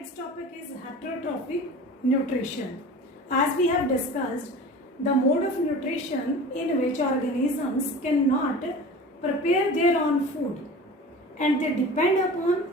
Next topic is heterotrophic nutrition. As we have discussed, the mode of nutrition in which organisms cannot prepare their own food and they depend upon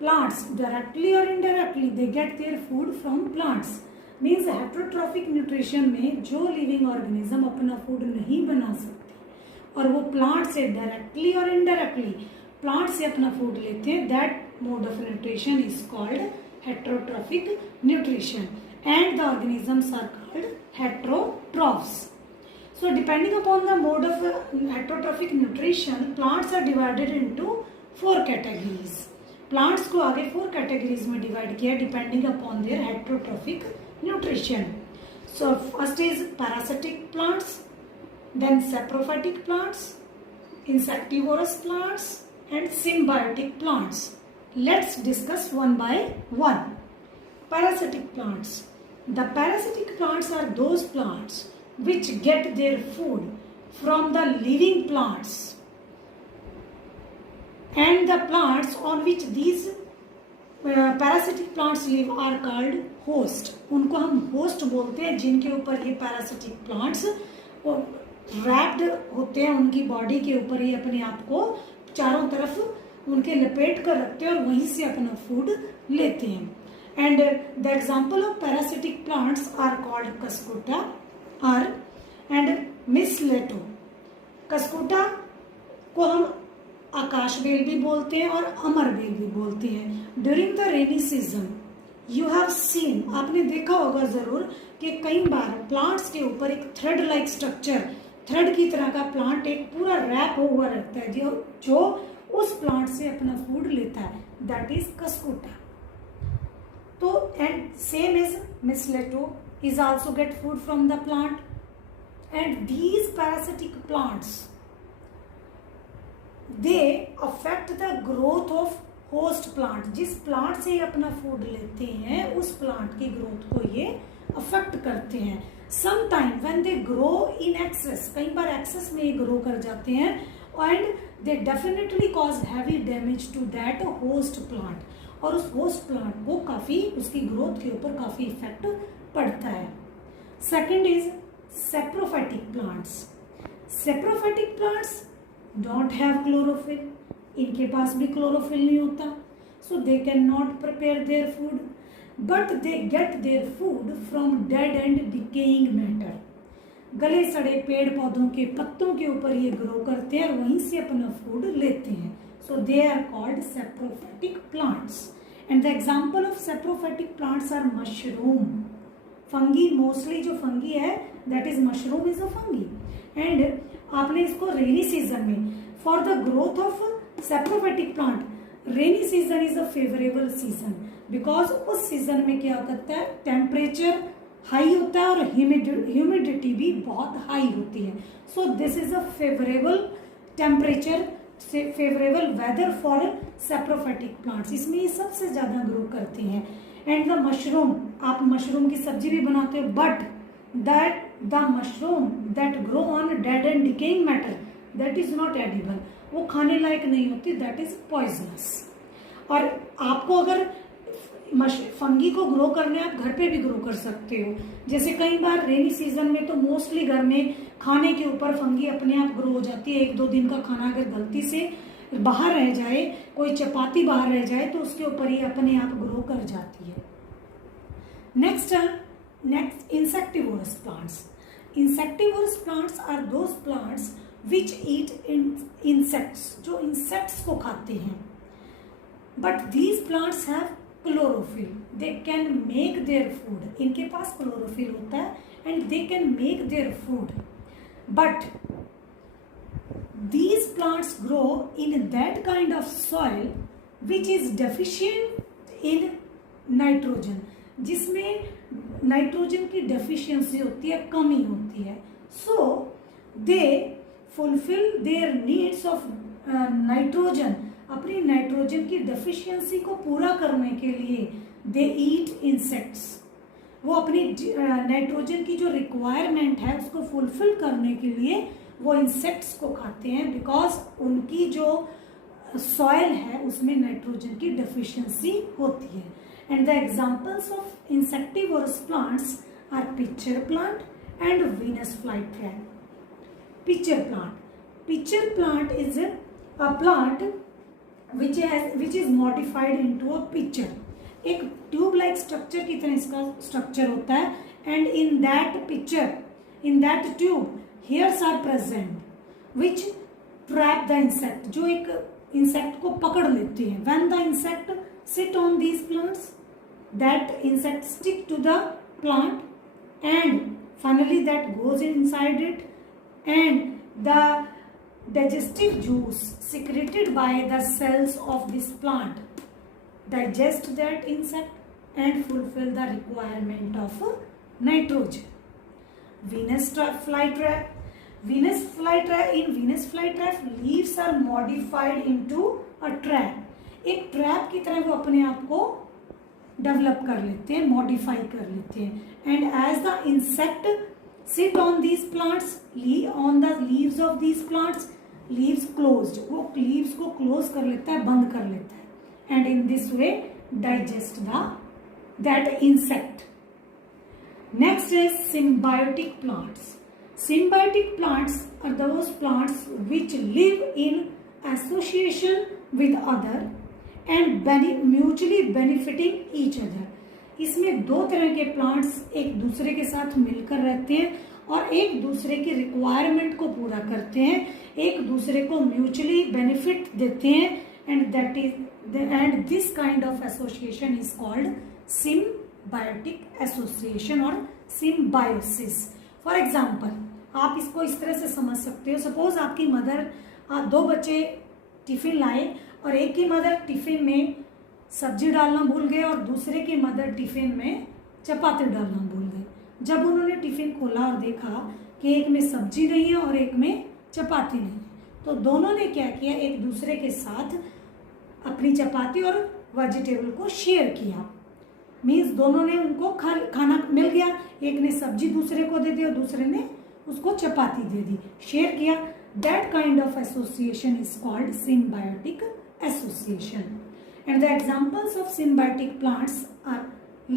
plants directly or indirectly. They get their food from plants. Means heterotrophic nutrition में जो living organism अपना food नहीं बना सकते और वो plant से directly और indirectly plant से अपना food लेते हैं, that mode of nutrition is called heterotrophic nutrition and the organisms are called heterotrophs. So depending upon the mode of heterotrophic nutrition, plants are divided into 4 categories. Plants को आगे 4 categories में divide किया depending upon their heterotrophic nutrition. So first is parasitic plants, then saprophytic plants, insectivorous plants and symbiotic plants. Let's discuss one by one. Parasitic plants. The parasitic plants are those plants which get their food from the living plants, and the plants on which these parasitic plants live are called host. उनको हम host बोलते हैं जिनके ऊपर ये parasitic plants wrapped होते हैं, उनकी body के ऊपर ही अपने आप को चारों तरफ उनके लपेट कर रखते हैं और वहीं से अपना food लेते हैं. And the example of parasitic plants are called Cuscuta and Mistletoe. Cuscuta को हम आकाश बेल भी बोलते हैं और अमर बेल भी बोलते हैं. During the rainy season you have seen, आपने देखा होगा जरूर कि कई बार प्लांट्स के ऊपर एक थ्रेड लाइक स्ट्रक्चर, थ्रेड की तरह का प्लांट एक पूरा रैप हुआ रहता है जो उस प्लांट से अपना फूड लेता है, दैट इज कस्कुटा. तो and same is mistletoe is also get food from the plant and these parasitic plants they affect the growth of host plant. जिस प्लांट से अपना फूड लेते हैं उस प्लांट की ग्रोथ को ये अफेक्ट करते हैं. Sometime when they grow in excess, कई बार एक्सेस में ये ग्रो कर जाते हैं and they definitely cause heavy damage to that host plant, और उस होस्ट प्लांट को काफी उसकी ग्रोथ के ऊपर काफी इफेक्ट पड़ता है. Second is saprophytic plants. Saprophytic plants don't have chlorophyll, इनके पास भी chlorophyll नहीं होता, so they cannot prepare their food, but they get their food from dead and decaying matter. गले सड़े पेड़ पौधों के पत्तों के ऊपर ये ग्रो करते हैं और वहीं से अपना फूड लेते हैं, so they are called saprophytic plants. And the example of saprophytic plants are mushroom. Fungi, mostly जो फंगी है that is mushroom is a fungi. And आपने इसको रेनी सीजन में for the growth of saprophytic plant, rainy season is a favourable season because उस season में क्या करता है, टेम्परेचर हाई होता है और ह्यूमिडिटी भी बहुत हाई होती है. So this is a favourable temperature, favourable weather for saprophytic plants. इसमें ये सबसे ज्यादा ग्रो करते हैं. एंड द मशरूम, आप मशरूम की सब्जी भी बनाते हो, but that the mushroom that grow on dead and decaying matter, that is not edible, वो खाने लायक नहीं होती, that is poisonous. और आपको अगर फंगी को ग्रो करने, आप घर पे भी ग्रो कर सकते हो. जैसे कई बार रेनी सीजन में तो मोस्टली घर में खाने के ऊपर फंगी अपने आप ग्रो हो जाती है. 1-2 दिन का खाना अगर गलती से बाहर रह जाए, कोई चपाती बाहर रह जाए तो उसके ऊपर ही अपने आप ग्रो कर जाती है. Next, insectivorous plants. Insectivorous plants are those plants which eat insects, जो insects को खाते हैं. But these plants have chlorophyll. They can make their food. इनके पास chlorophyll होता है and they can make their food. But these plants grow in that kind of soil which is deficient in nitrogen, जिसमें nitrogen की deficiency होती है, कमी होती है. So they fulfil their needs of nitrogen. अपनी नाइट्रोजन की डेफिशिएंसी को पूरा करने के लिए दे ईट इंसेक्ट्स. वो अपनी नाइट्रोजन की जो रिक्वायरमेंट है उसको फुलफिल करने के लिए वो इंसेक्ट्स को खाते हैं, बिकॉज उनकी जो सॉइल है उसमें नाइट्रोजन की डेफिशिएंसी होती है. And the examples of insectivorous plants are pitcher plant and Venus flytrap. Pitcher plant. Pitcher plant is a plant which is modified into a pitcher. एक ट्यूब लाइक स्ट्रक्चर की तरह इसका structure होता है, and in that pitcher, in that tube hairs are present which trap the insect, जो एक insect को पकड़ लेते हैं. When the insect sit on these plants, that insect stick to the plant and finally that goes inside it, and the digestive juice secreted by the cells of this plant digest that insect and fulfill the requirement of nitrogen. Venus flytrap. Venus flytrap. In Venus flytrap, leaves are modified into a trap. एक trap की तरह वो अपने आप को develop कर लेते हैं, मॉडिफाई कर लेते हैं. And as the insect sit on these plants, on the leaves of these plants, leaves closed, वो leaves को close कर लेता है, बंद कर लेता है, and in this way digest that insect. Next is symbiotic plants. Symbiotic plants are those plants which live in association with other and mutually benefiting each other. इसमें दो तरह के प्लांट्स एक दूसरे के साथ मिलकर रहते हैं और एक दूसरे की रिक्वायरमेंट को पूरा करते हैं, एक दूसरे को म्यूचुअली बेनिफिट देते हैं, and this kind of association is called symbiotic association और सिम्बायोसिस. फॉर एग्जाम्पल, आप इसको इस तरह से समझ सकते हो. सपोज आपकी मदर, दो बच्चे टिफिन लाए और एक की मदर टिफिन में सब्जी डालना भूल गए और दूसरे की मदर टिफिन में चपाती डालना भूल गए. जब उन्होंने टिफिन खोला और देखा कि एक में सब्जी नहीं है और एक में चपाती नहीं है, तो दोनों ने क्या किया, एक दूसरे के साथ अपनी चपाती और वेजिटेबल को शेयर किया. मीन्स दोनों ने उनको खाना मिल गया, एक ने सब्जी दूसरे को दे दी और दूसरे ने उसको चपाती दे दी, शेयर किया. That kind of association is called symbiotic association. And the examples of symbiotic plants are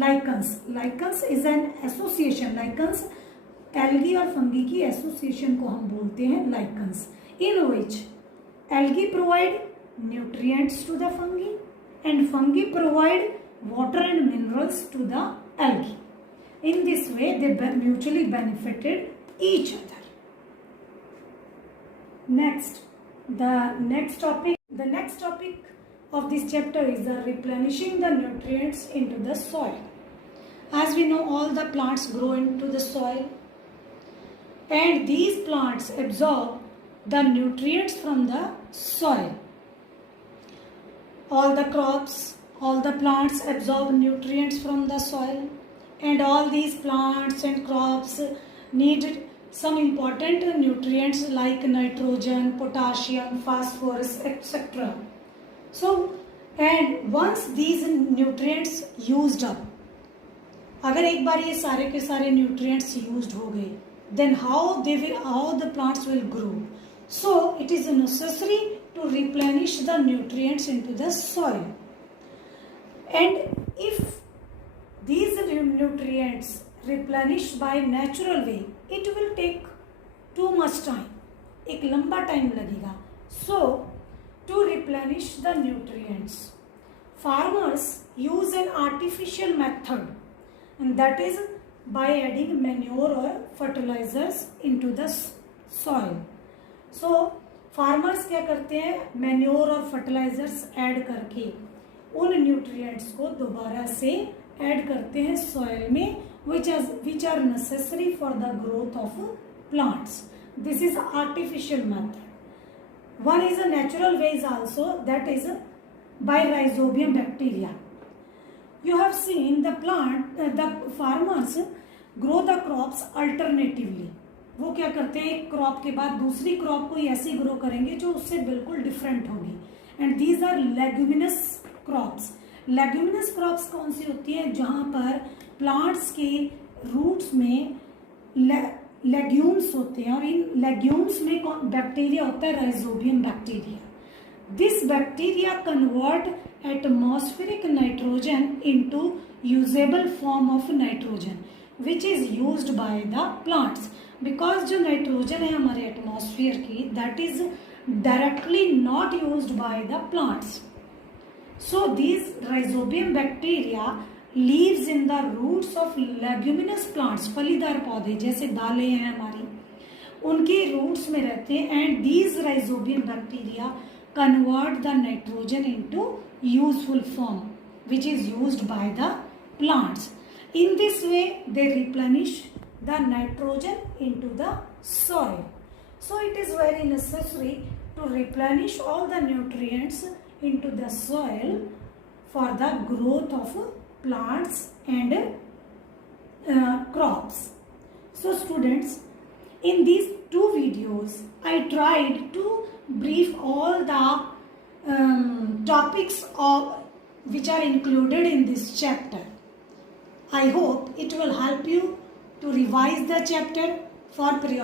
lichens. Lichens is an association. Lichens algae और fungi की association को हम बोलते हैं lichens, in which algae provide nutrients to the fungi and fungi provide water and minerals to the algae. In this way, they mutually benefited each other. Next, the next topic of this chapter is the replenishing the nutrients into the soil. As we know, all the plants grow into the soil, and these plants absorb the nutrients from the soil. All the crops, all the plants absorb nutrients from the soil, and all these plants and crops need some important nutrients like nitrogen, potassium, phosphorus, etc. So, and once these nutrients used up, अगर एक बार ये सारे के सारे nutrients used हो गए, then how the plants will grow. So it is necessary to replenish the nutrients into the soil. And if these nutrients replenished by natural way, it will take too much time. एक लंबा time लगेगा. So to replenish the nutrients, farmers use an artificial method, and that is by adding manure or fertilizers into the soil. So farmers क्या करते हैं, manure और fertilizers add करके उन nutrients को दोबारा से add करते हैं soil में, which are necessary for the growth of plants. This is artificial method. One is a natural way is also, that is by rhizobium bacteria. You have seen the farmers grow the crops alternatively. वो क्या करते हैं, एक crop के बाद दूसरी crop को ऐसी ग्रो करेंगे जो उससे बिल्कुल डिफरेंट होगी. And these are leguminous crops. Leguminous crops कौन सी होती है, जहाँ पर प्लांट्स के रूट्स में लेग्यूम्स होते हैं और इन लेग्यूम्स में बैक्टीरिया होता है, rhizobium bacteria. This bacteria convert atmospheric nitrogen into usable form of nitrogen which is used by the plants. Because जो नाइट्रोजन है हमारे एटमॉस्फेयर की, that is directly not used by the plants. So these rhizobium bacteria lives in the roots of leguminous plants, फलीदार पौधे जैसे दालें हैं हमारी, उनके रूट्स में रहते हैं. And these rhizobium bacteria convert the nitrogen into useful form which is used by the plants. In this way they replenish the nitrogen into the soil. So it is very necessary to replenish all the nutrients into the soil for the growth of plants and crops. So students, in these two videos I tried to brief all the topics which are included in this chapter. I hope it will help you to revise the chapter for periodic